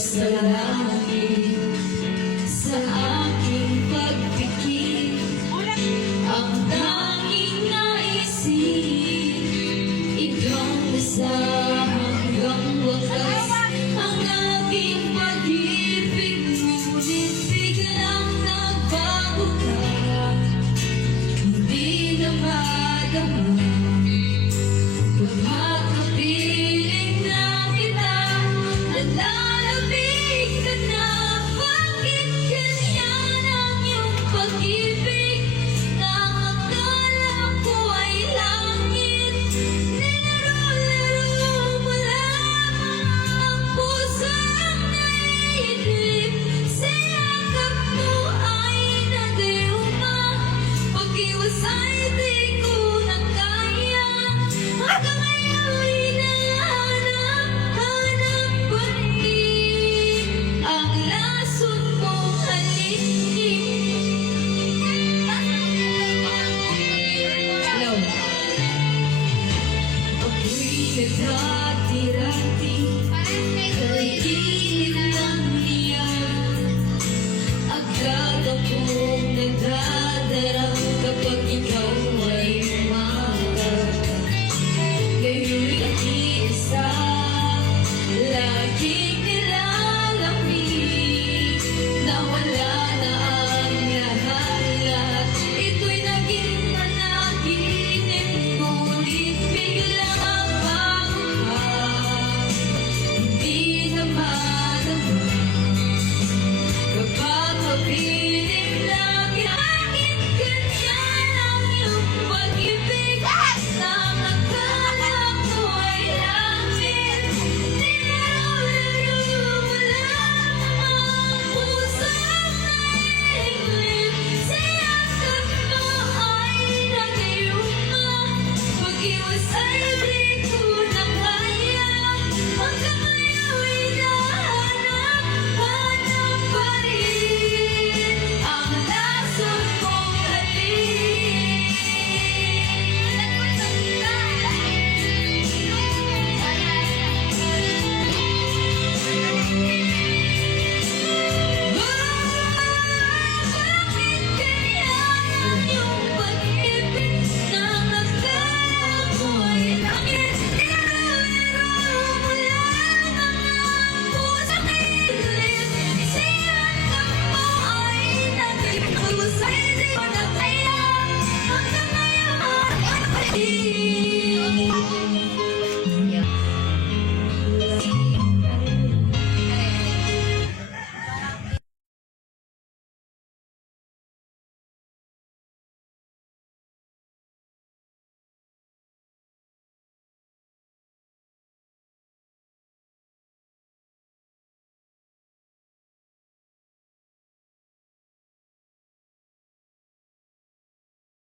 sa langit, sa aking pagpikit, ang tanging naisip, ikaw nasa hanggang wakas, ang aking pag-ibig, ngunit biglang nagbago ka, hindi na madama. Kapag kapiling na kita, nalalamig ka na. Bakit ganyan ang iyong pag-ibig? Na akala ko ay langit, nilaro-laro mo lamang ang pusong naiidlip. Sa yakap mo ay nagayuma, pag-iwas ay di ko na kaya. Hanggang ngayon hinahanap-hanap pa rin ang lason mong halik. Hello. Ako'y nagdati-rati, kaligid ng niyan. Agad akong nagdadarang kapag ikaw ay umagat. Ngayon'y nag-iisa, laging nilalamig, nawala na ang lahat-lahat. Ito'y naging panaginip, ngunit biglang bago ka, hindi na madama. Kapag kapiling lagi, bakit ganyan ang iyong pag-ibig? Na akala ko ay langit, nilaro-laro mo lamang ang pusong naiidlip. Sa yakap mo ay nagayuma, pag-iwas ay di ko na kaya. Hanggang ngayon hinahanap-hanap pa rin ang lason mong halik. Bakit ganyan ang iyong pag-ibig? Na akala ko ay langit, nilaro-laro mo lamang ang pusong naiidlip. Sa yakap mo ay nagayuma, pag-iwas ay di ko na kaya. Hanggang ngayon